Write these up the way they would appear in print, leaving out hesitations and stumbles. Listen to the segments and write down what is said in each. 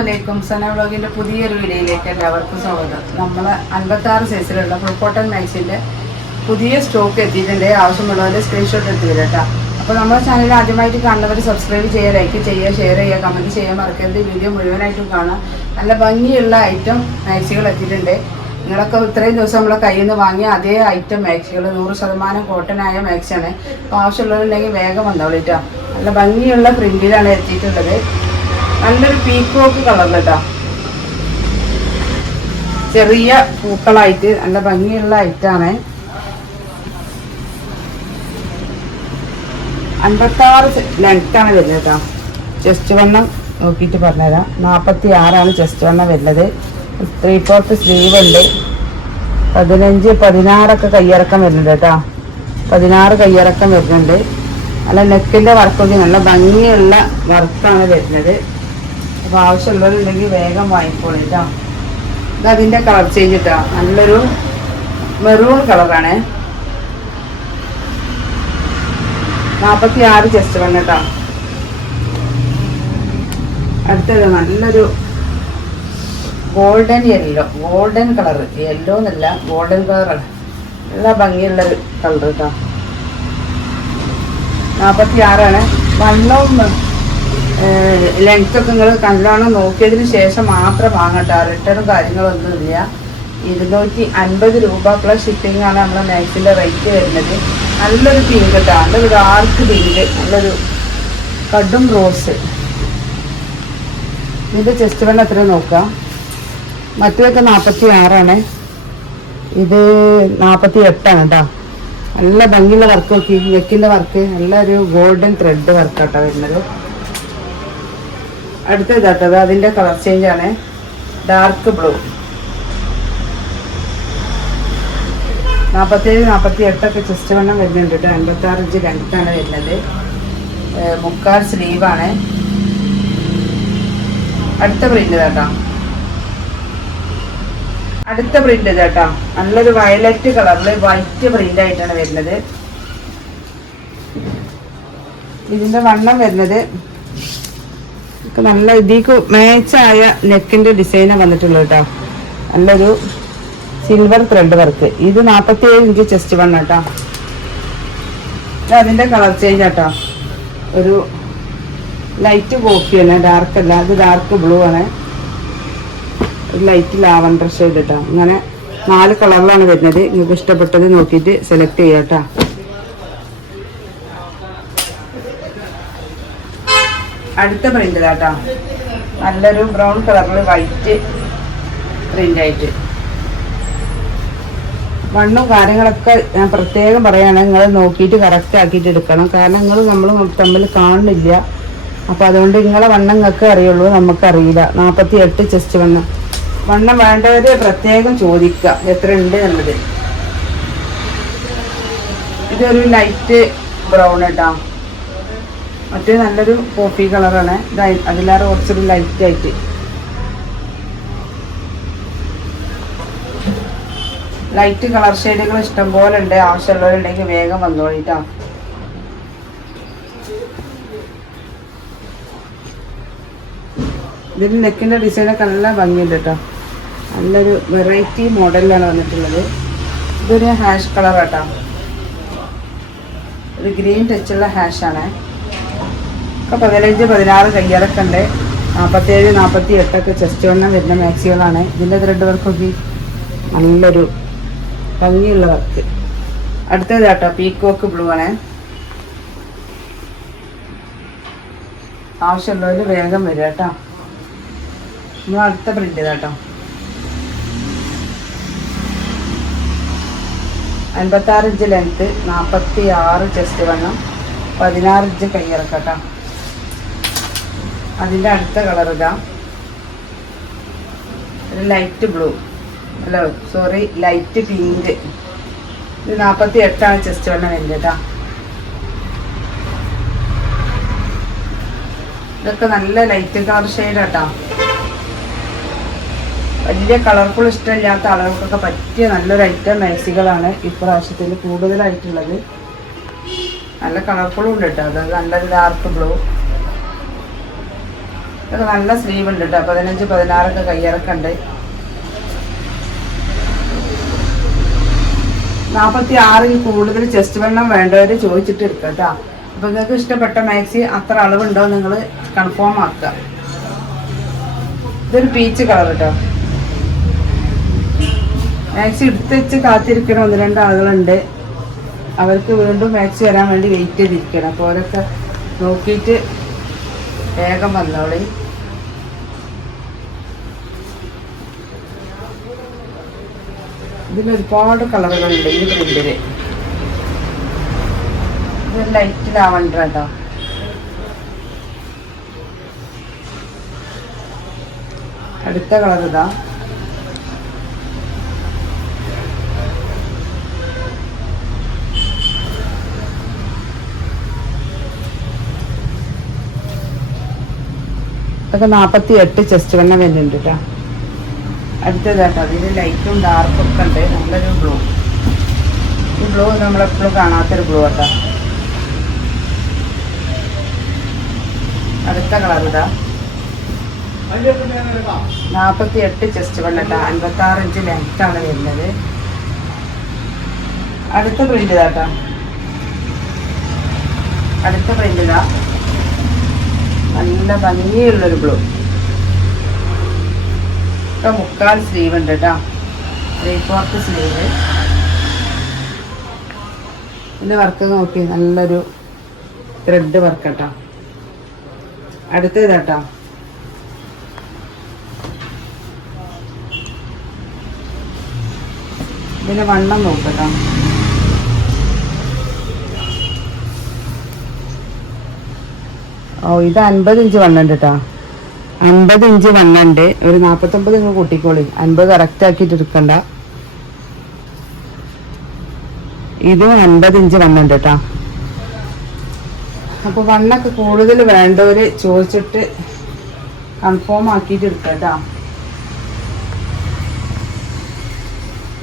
അലൈക്കും സന വ്ളോഗിൻ്റെ പുതിയൊരു വീഡിയോയിലേക്ക് എല്ലാവർക്കും സ്വാഗതം. നമ്മൾ 56 സൈസിലുള്ള ഫുൾ കോട്ടൺ മാക്സിൻ്റെ പുതിയ സ്റ്റോക്ക് എത്തിയിട്ടുണ്ട്. ആവശ്യമുള്ളവരുടെ സ്ക്രീൻഷോട്ട് എടുത്ത് തരാം കേട്ടോ. അപ്പോൾ നമ്മുടെ ചാനൽ ആദ്യമായിട്ട് കാണുന്നവർ സബ്സ്ക്രൈബ് ചെയ്യുക, ലൈക്ക് ചെയ്യുക, ഷെയർ ചെയ്യുക, കമൻറ്റ് ചെയ്യാൻ മറക്കരുത്. വീഡിയോ മുഴുവനായിട്ടും കാണാം. നല്ല ഭംഗിയുള്ള ഐറ്റം മാക്സികൾ എത്തിയിട്ടുണ്ട്. നിങ്ങളൊക്കെ ഇത്രയും ദിവസം നമ്മളെ കയ്യിൽ നിന്ന് വാങ്ങിയ അതേ ഐറ്റം മാക്സികൾ 100% കോട്ടനായ മാക്സിയാണ്. അപ്പോൾ ആവശ്യമുള്ളവരുണ്ടെങ്കിൽ വേഗം വന്നോളൂ കേട്ടോ. നല്ല ഭംഗിയുള്ള പ്രിൻറ്റിലാണ് എത്തിയിട്ടുള്ളത്. നല്ലൊരു പീക്കോക്ക് കളർ കേട്ടോ. ചെറിയ പൂക്കളായിട്ട് നല്ല ഭംഗിയുള്ള ഐറ്റാണ്. 56 ലെങ്ത്താണ് വരുന്നത് കേട്ടോ. ചെസ്റ്റ് വണ്ണം നോക്കിയിട്ട് പറഞ്ഞുതരാം. 46 ചെസ്റ്റ് വണ്ണം വരുന്നത്. 3/4 സ്ലീവ് ഉണ്ട്. 15, 16 കയ്യിറക്കം വരുന്നുണ്ട് കേട്ടോ. 16 കയ്യിറക്കം വരുന്നുണ്ട്. നല്ല നെക്കിൻ്റെ വർക്കൊക്കെ നല്ല ഭംഗിയുള്ള വർക്കാണ് വരുന്നത്. അപ്പോൾ ആവശ്യമുള്ളവരുണ്ടെങ്കിൽ വേഗം വാങ്ങിക്കോളൂ കേട്ടോ. ഇതതിൻ്റെ കളർ ചേഞ്ച് കേട്ടോ. നല്ലൊരു മെറൂൺ കളറാണ്. 46 ചെസ്റ്റ് വണ്ണം കേട്ടോ. അടുത്തത് നല്ലൊരു golden yellow, golden colour, yellow എന്നല്ല ഗോൾഡൻ കളറാണ്. നല്ല ഭംഗിയുള്ളൊരു കളർ കേട്ടോ. 46 വണ്ണവും ലെങ്ത്തൊക്കെ നിങ്ങൾ നല്ലോണം നോക്കിയതിന് ശേഷം മാത്രം വാങ്ങട്ടോ. റിട്ടേണും കാര്യങ്ങളൊന്നുമില്ല. 250 രൂപ പ്ലസ് ഷിപ്പിംഗ് ആണ് നമ്മളെ മാക്സിൻ്റെ റേറ്റ് വരുന്നത്. നല്ലൊരു പിങ്ക് കേട്ടോ. നല്ലൊരു ഡാർക്ക് പിങ്ക്, നല്ലൊരു കടും റോസ്. ഇതിൻ്റെ ചെസ്റ്റ് വണ്ണം എത്ര നോക്കാം. മറ്റേതൊക്കെ 46. ഇത് 48 കേട്ടോ. നല്ല ഭംഗിയുള്ള വർക്ക് നോക്കി. നെക്കിൻ്റെ വർക്ക് നല്ലൊരു ഗോൾഡൻ ത്രെഡ് വർക്കാട്ടോ വരുന്നത്. അടുത്തതാട്ടത് അതിൻ്റെ കളർ ചേഞ്ച് ആണ്. Dark blue. 47, 48 ചെസ്റ്റ് വണ്ണം വരുന്നുണ്ട് കേട്ടോ. 56 ലെങ്ത്താണ് വരുന്നത്. 3/4 സ്ലീവാണ്. അടുത്ത പ്രിന്റ് കേട്ടോ. അടുത്ത പ്രിന്റ് കേട്ടോ. നല്ലൊരു വയലറ്റ് കളറിൽ വൈറ്റ് പ്രിന്റ് ആയിട്ടാണ് വരുന്നത്. ഇതിൻ്റെ വണ്ണം വരുന്നത് നല്ല ഇതിക്ക് മാച്ചായ നെക്കിൻ്റെ ഡിസൈനാണ് വന്നിട്ടുള്ളത് കേട്ടോ. നല്ലൊരു സിൽവർ ത്രെഡ് വർക്ക്. ഇത് 47 ചെസ്റ്റ് വണ്ണം കേട്ടോ. അതിൻ്റെ കളർ ചേഞ്ച് കേട്ടോ. ഒരു ലൈറ്റ് കോഫിയാണ്, ഡാർക്ക് അല്ല. അത് ഡാർക്ക് ബ്ലൂ ആണ്. ഒരു ലൈറ്റ് ലാവണ്ടർ ഷെയ്ഡ് കേട്ടോ. അങ്ങനെ 4 കളറിലാണ് വരുന്നത്. നിങ്ങൾക്ക് ഇഷ്ടപ്പെട്ടത് നോക്കിയിട്ട് സെലക്ട് ചെയ്യാം കേട്ടോ. അടുത്ത പ്രിന്റ് കേട്ടോ. നല്ലൊരു ബ്രൗൺ കളറിൽ വൈറ്റ് പ്രിന്റ് ആയിട്ട്. മണ്ണും കാര്യങ്ങളൊക്കെ ഞാൻ പ്രത്യേകം പറയുകയാണ്, നിങ്ങൾ നോക്കിയിട്ട് കറക്റ്റ് ആക്കിയിട്ട് എടുക്കണം. കാരണം നമ്മൾ തമ്മിൽ കാണുന്നില്ല. അപ്പോൾ അതുകൊണ്ട് നിങ്ങളെ വണ്ണം നിങ്ങൾക്ക് അറിയുള്ളൂ, നമുക്കറിയില്ല. 48 ചെസ്റ്റ് വണ്ണം. വണ്ണം വേണ്ടവർ പ്രത്യേകം ചോദിക്കുക എത്ര ഉണ്ട് എന്നുള്ളത്. ഇതൊരു ലൈറ്റ് ബ്രൗൺ കേട്ടോ. മറ്റേ നല്ലൊരു കോഫി കളറാണ്. അതിലേറെ കുറച്ചൊരു ലൈറ്റ് ആയിട്ട്. ലൈറ്റ് കളർ ഷെയ്ഡുകൾ ഇഷ്ടം പോലെ ഉണ്ട്. ആവശ്യമുള്ളവരുണ്ടെങ്കിൽ വേഗം വന്നോളിട്ടോ. ഇതിന് നെക്കിൻ്റെ ഡിസൈനൊക്കെ നല്ല ഭംഗിയുണ്ട് കേട്ടോ. നല്ലൊരു വെറൈറ്റി മോഡലിലാണ് വന്നിട്ടുള്ളത്. ഇതൊരു ഹാഷ് കളർ കേട്ടോ. ഒരു ഗ്രീൻ ടച്ചുള്ള ഹാഷാണ്. ഒക്കെ 15, 16 കയ്യിറക്കം ഉണ്ട്. 47, 48 ചെസ്റ്റ് വണ്ണം വരുന്ന മാക്സികളാണ്. ഇതിൻ്റെ ത്രെഡ് വർക്കൊക്കെ നല്ലൊരു ഭംഗിയുള്ള വർക്ക്. അടുത്തത് കേട്ടോ പീക്കോക്ക് ബ്ലൂ ആണ്. ആവശ്യമുള്ളവർ വേഗം വരിക കേട്ടോ. നമ്മൾ അടുത്ത പ്രിന്റ് കേട്ടോ. 56 ലെങ്ത്ത്, 46 ചെസ്റ്റ് വണ്ണം, 16 കയ്യിറക്കം കേട്ടോ. അതിൻ്റെ അടുത്ത കളർ ഇതാ. ഒരു ലൈറ്റ് ബ്ലൂ, അല്ല സോറി ലൈറ്റ് പിങ്ക്. ഇത് 48 ചെസ്റ്റ് വണ്ണം വരുന്നത് കേട്ടോ. ഇതൊക്കെ നല്ല ലൈറ്റ് കളർ ഷെയ്ഡ് കേട്ടോ. വലിയ കളർഫുൾ ഇഷ്ടമില്ലാത്ത ആളുകൾക്കൊക്കെ പറ്റിയ നല്ലൊരു ഐറ്റം മാക്സികളാണ് ഇപ്രാവശ്യത്തിൽ കൂടുതലായിട്ടുള്ളത്. നല്ല കളർഫുള്ളും ഉണ്ട് കേട്ടോ. അത് നല്ലൊരു ഡാർക്ക് ബ്ലൂ. ഇതൊക്കെ നല്ല സ്ലീവ് ഉണ്ട് കേട്ടോ. 15, 16 കയ്യിറക്കുണ്ട്. 46 കൂടുതൽ ചെസ്റ്റ് വണ്ണം വേണ്ടവർ ചോദിച്ചിട്ട് എടുക്കുക കേട്ടോ. അപ്പോൾ നിങ്ങൾക്ക് ഇഷ്ടപ്പെട്ട മാക്സി അത്ര അളവുണ്ടോ നിങ്ങൾ കൺഫേം ആക്കുക. ഇതൊരു പീച്ച് കളർ കേട്ടോ. മാക്സി എടുത്ത് വെച്ച് കാത്തിരിക്കണം 1-2 ആളുകളുണ്ട്. അവർക്ക് വീണ്ടും മാക്സി വരാൻ വേണ്ടി വെയിറ്റ് ചെയ്തിരിക്കണം. അപ്പോൾ അവരൊക്കെ നോക്കിയിട്ട് വേഗം വന്നോളി. ഇതിൽ ഒരുപാട് കളറുകളുണ്ട് ഈ പ്രിന്റില്. ഇത് ലൈറ്റ് ലാവണ്ടർ കേട്ടോ. അടുത്ത കളർ ഇതാ. ഇതൊക്കെ 48 ചെസ്റ്റ് വണ്ണം വരുന്നുണ്ട് കേട്ടോ. അടുത്തതാട്ടോ. അതിൽ ലൈറ്റും ഡാർക്കും ഒക്കെ ഉണ്ട്. നല്ലൊരു ബ്ലൂ. ഈ ബ്ലൂ നമ്മളെപ്പോഴും കാണാത്തൊരു ബ്ലൂ കേട്ടോ. അടുത്ത കളർ ഇതാ. 48 ചെസ്റ്റ് വണ്ണം കേട്ടോ. 56 ഇഞ്ച് ലെങ്ത്താണ് വരുന്നത്. അടുത്ത പ്രിന്റ് ഇതാട്ടോ. അടുത്ത പ്രിന്റ് ഇതാ. നല്ല ഭംഗിയുള്ളൊരു ബ്ലൂ. ഇപ്പം 3/4 സ്ലീവ് ഉണ്ട് കേട്ടോ. 3/4 സ്ലീവ്. ഇതിൻ്റെ വർക്ക് നോക്കി നല്ലൊരു ത്രെഡ് വർക്ക് കേട്ടോ. അടുത്തത് കേട്ടോ. ഇതിൻ്റെ വണ്ണം നോക്കട്ടോ. ഇത് 50 ഇഞ്ച് വണ്ണുണ്ട് കേട്ടോ. 50 ഇഞ്ച് വണ്ണുണ്ട്. ഒരു 49 നിങ്ങൾ കൂട്ടിക്കോളി. 50 കറക്റ്റ് ആക്കിയിട്ട് എടുക്കണ്ട. ഇതും 50 ഇഞ്ച് വണ്ണുണ്ട് കേട്ടോ. അപ്പോൾ വണ്ണൊക്കെ കൂടുതൽ വേണ്ടവർ ചോദിച്ചിട്ട് കൺഫേം ആക്കിയിട്ട് എടുക്കാം കേട്ടോ.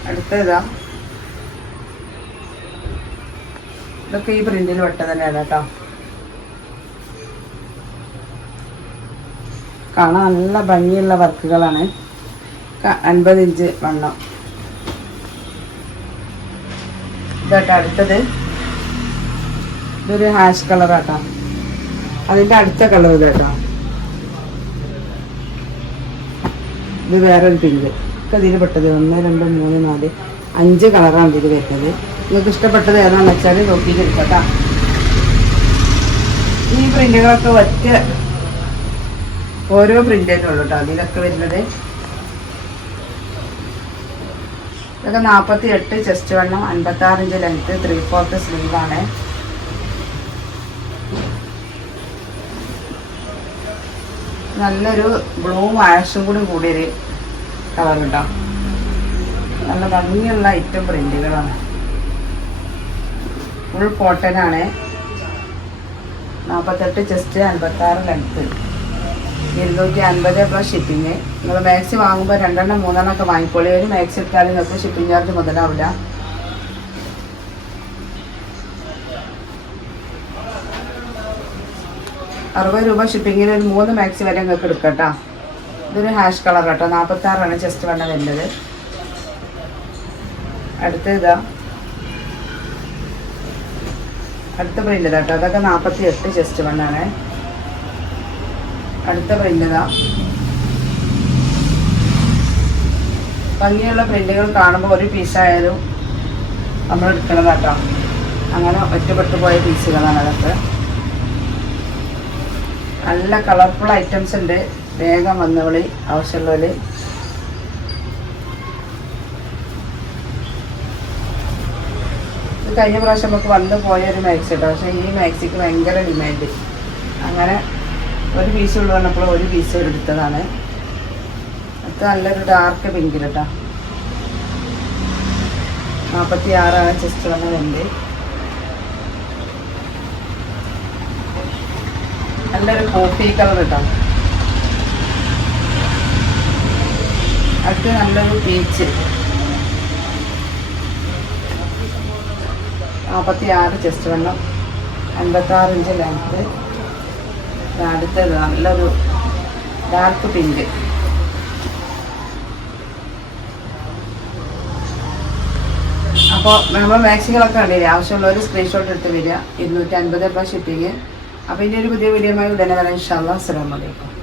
അടുത്തതാ. ഇതൊക്കെ ഈ പ്രിന്റിൽ വെട്ട തന്നെയാണ് കേട്ടോ. കാണാൻ നല്ല ഭംഗിയുള്ള വർക്കുകളാണ്. 50 ഇഞ്ച് വണ്ണം. ഇതാട്ടോ അടുത്തത്. ഇതൊരു ഹാഷ് കളറാട്ടോ. അതിൻ്റെ അടുത്ത കളർ ഇതാട്ടോ. ഇത് വേറൊരു പിങ്ക്. ഒക്കെ ഇതിൽ പെട്ടത് 1, 2, 3, 4, 5 കളറാണ് ഇതിൽ വരുന്നത്. നിങ്ങൾക്ക് ഇഷ്ടപ്പെട്ടത് ഏതാണെന്ന് വെച്ചാൽ നോക്കിയിട്ട് എടുക്കട്ടോ. ഈ പ്രിന്റുകളൊക്കെ ഒറ്റ ഓരോ പ്രിന്റേറ്റും ഉള്ളൂ കേട്ടോ അതിലൊക്കെ വരുന്നത്. ഇതൊക്കെ 48 ചെസ്റ്റ് വണ്ണം, 56 ഇഞ്ച് ലെങ്ത്, 3/4 സ്ലീവാണ്. നല്ലൊരു ബ്ലൂവും ആഷും കൂടി കൂടിയൊരു കളർ കേട്ടോ. നല്ല ഭംഗിയുള്ള ഐറ്റം പ്രിന്റുകളാണ്. ഫുൾ കോട്ടനാണ്. 48 ചെസ്റ്റ്, 56 ലെങ്ത്, 250 പ്ലസ് ഷിപ്പിങ്. നിങ്ങൾ മാക്സി വാങ്ങുമ്പോൾ 2, 3 ഒക്കെ വാങ്ങിക്കോളി. ഒരു മാക്സി എടുത്താലും നിങ്ങൾക്ക് ഷിപ്പിംഗ് ചാർജ് മുതലാവില്ല. ₹60 ഷിപ്പിങ്ങിന് ഒരു 3 മാക്സി വരെ നിങ്ങൾക്ക് എടുക്കട്ടോ. ഇതൊരു ഹാഷ് കളർ കേട്ടോ. 46 ചെസ്റ്റ് വണ്ണം വരുന്നത്. അടുത്ത ഇതാ. അടുത്ത പ്രിന്റ് കേട്ടോ. അതൊക്കെ 48 ചെസ്റ്റ് വണ്ണാണ്. അടുത്ത പ്രിന്റ് ഇതാ. ഭംഗിയുള്ള പ്രിന്റുകൾ കാണുമ്പോൾ ഒരു പീസായാലും നമ്മൾ എടുക്കണതാട്ടോ. അങ്ങനെ ഒറ്റപ്പെട്ടു പോയ പീസുകളാണ് അതൊക്കെ. നല്ല കളർഫുൾ ഐറ്റംസ് ഉണ്ട്. വേഗം വന്നവളി ആവശ്യമുള്ളവർ. ഇത് കഴിഞ്ഞ പ്രാവശ്യം നമുക്ക് വന്നു പോയൊരു മാക്സി കേട്ടോ. പക്ഷേ ഈ മാക്സിക്ക് ഭയങ്കര ഡിമാൻഡ്. അങ്ങനെ ഒരു പീസ് ഉള്ളു പറഞ്ഞപ്പോൾ ഒരു പീസ് എടുത്തതാണ്. അത് നല്ലൊരു ഡാർക്ക് പിങ്ക് കേട്ടോ. 46 ചെസ്റ്റ് വന്നതുണ്ട്. നല്ലൊരു കോഫി കളർ കേട്ടോ. അടുത്ത് നല്ലൊരു പീച്ച്. 46 ചെസ്റ്റ് വണ്ണം, 56 ഇഞ്ച് ലെങ്ത്. അടുത്തത് നല്ലൊരു ഡാർക്ക് പിങ്ക്. അപ്പോൾ നമ്മൾ മാക്സികളൊക്കെ കണ്ടില്ലേ, ആവശ്യമുള്ളവർ സ്ക്രീൻഷോട്ട് എടുത്ത് വരിക. 250 ഷിപ്പിങ്. അപ്പോൾ ഇനി ഒരു പുതിയ വീഡിയോയുമായി ഉടനെ വരാം ഇൻഷാ അല്ലാഹ്. അസ്സലാമു അലൈക്കും.